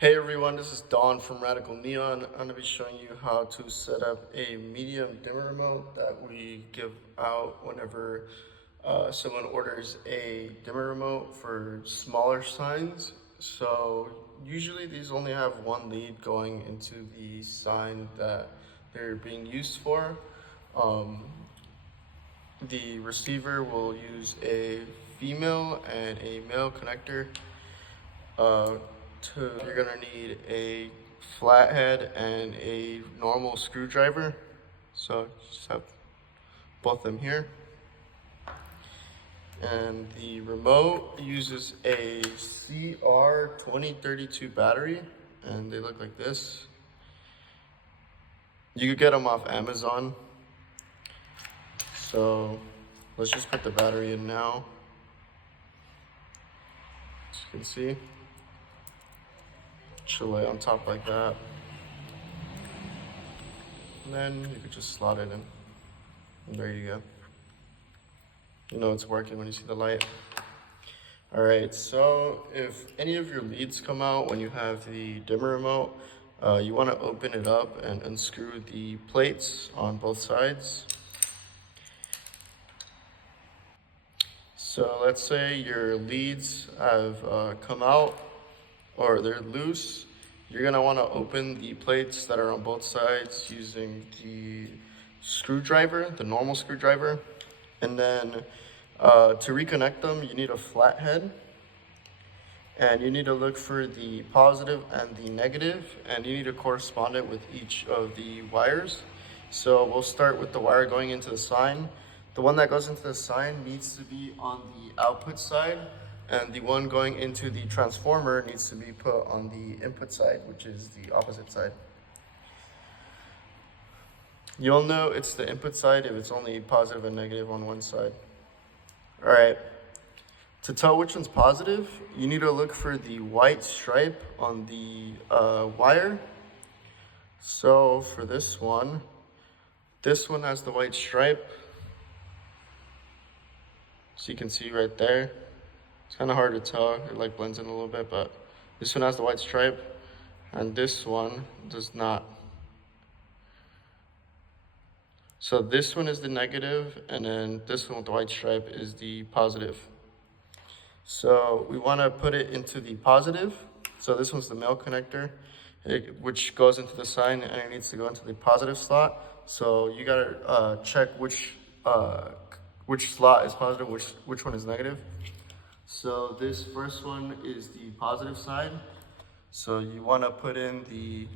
Hey everyone, this is Don from Radikal Neon. I'm going to be showing you how to set up a medium dimmer remote that we give out whenever someone orders a dimmer remote for smaller signs. So usually these only have one lead going into the sign that they're being used for. The receiver will use a female and a male connector. You're gonna need a flathead and a normal screwdriver. So just have both of them here. And the remote uses a CR2032 battery, and they look like this. You could get them off Amazon. So let's just put the battery in now. As you can see, she'll lay on top like that. And then you could just slot it in. And there you go. You know it's working when you see the light. All right, so if any of your leads come out when you have the dimmer remote, you want to open it up and unscrew the plates on both sides. So let's say your leads have come out or they're loose. You're gonna want to open the plates that are on both sides using the screwdriver, the normal screwdriver. And then to reconnect them, you need a flathead. And you need to look for the positive and the negative, and you need to correspond it with each of the wires. So we'll start with the wire going into the sign. The one that goes into the sign needs to be on the output side, and the one going into the transformer needs to be put on the input side, which is the opposite side. You'll know it's the input side if it's only positive and negative on one side. All right, to tell which one's positive, you need to look for the white stripe on the wire. So for this one has the white stripe. So you can see right there. It's kind of hard to tell, it like blends in a little bit, but this one has the white stripe and this one does not. So this one is the negative, and then this one with the white stripe is the positive. So we want to put it into the positive. So this one's the male connector, which goes into the sign, and it needs to go into the positive slot. So you gotta check which slot is positive, which one is negative. So this first one is the positive side. So you want to put in the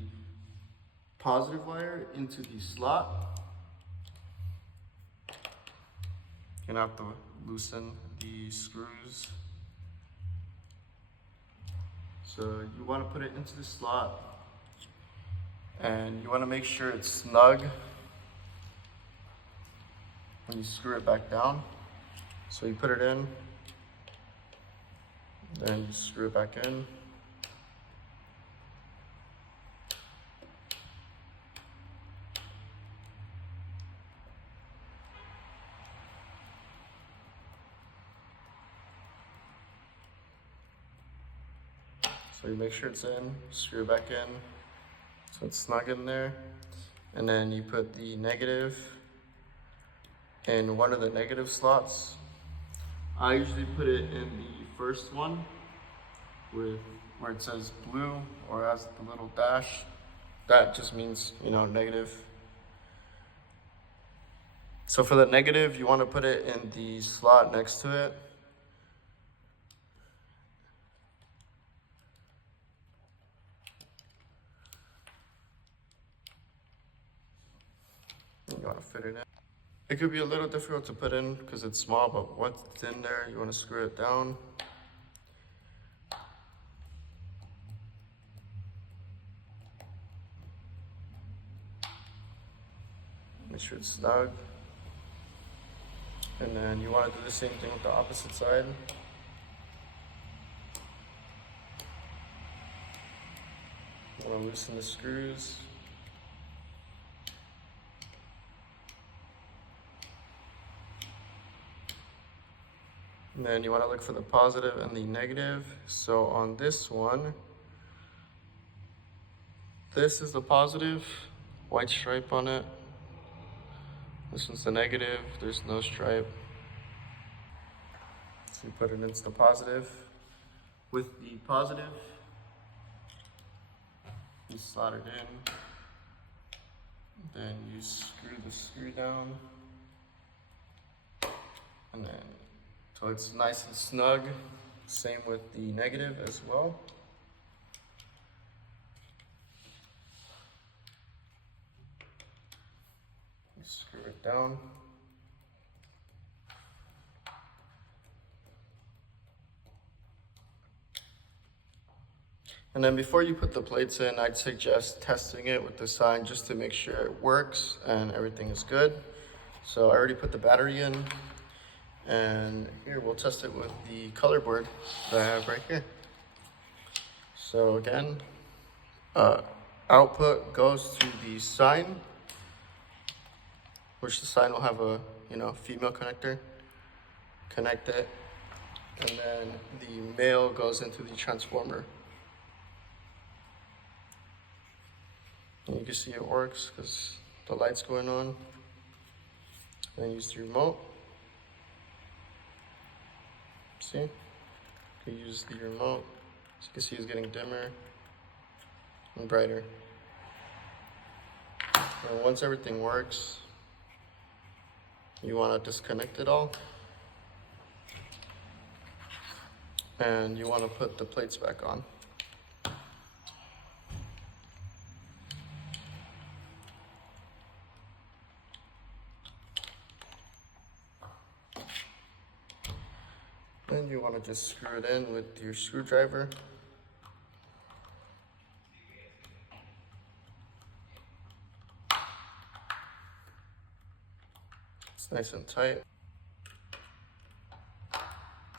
positive wire into the slot. You're gonna have to loosen the screws. So you want to put it into the slot, and you want to make sure it's snug when you screw it back down. So you put it in, then you screw it back in. So you make sure it's in, screw it back in, so it's snug in there. And then you put the negative in one of the negative slots. I usually put it in the first one where it says blue or has the little dash. That just means, negative. So for the negative, you want to put it in the slot next to it. You want to fit it in. It could be a little difficult to put in because it's small, but once it's in there, you want to screw it down. Make sure it's snug. And then you want to do the same thing with the opposite side. You want to loosen the screws. And then you want to look for the positive and the negative. So on this one, This is the positive, white stripe on it. This one's the negative, there's no stripe. So you put it into the positive. With the positive, you slot it in. Then you screw the screw down. And then, so it's nice and snug. Same with the negative as well. You screw it down. And then before you put the plates in, I'd suggest testing it with the sign just to make sure it works and everything is good. So I already put the battery in, and here we'll test it with the color board that I have right here. So again, output goes to the sign, which the sign will have a female connector. Connect it, and then the male goes into the transformer. And you can see it works because the light's going on. And then use the remote. See? You can use the remote. As you can see, it's getting dimmer and brighter. And once everything works, you want to disconnect it all. And you want to put the plates back on. Then you want to just screw it in with your screwdriver. It's nice and tight.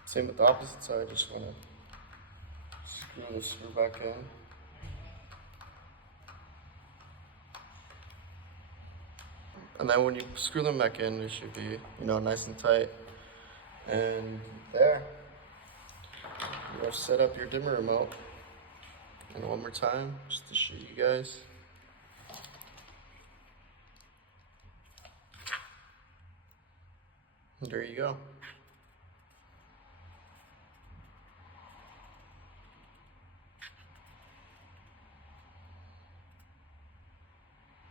Same with the opposite side, just want to screw the screw back in. And then when you screw them back in, it should be, nice and tight. And there, you have set up your dimmer remote. And one more time, just to show you guys. And there you go.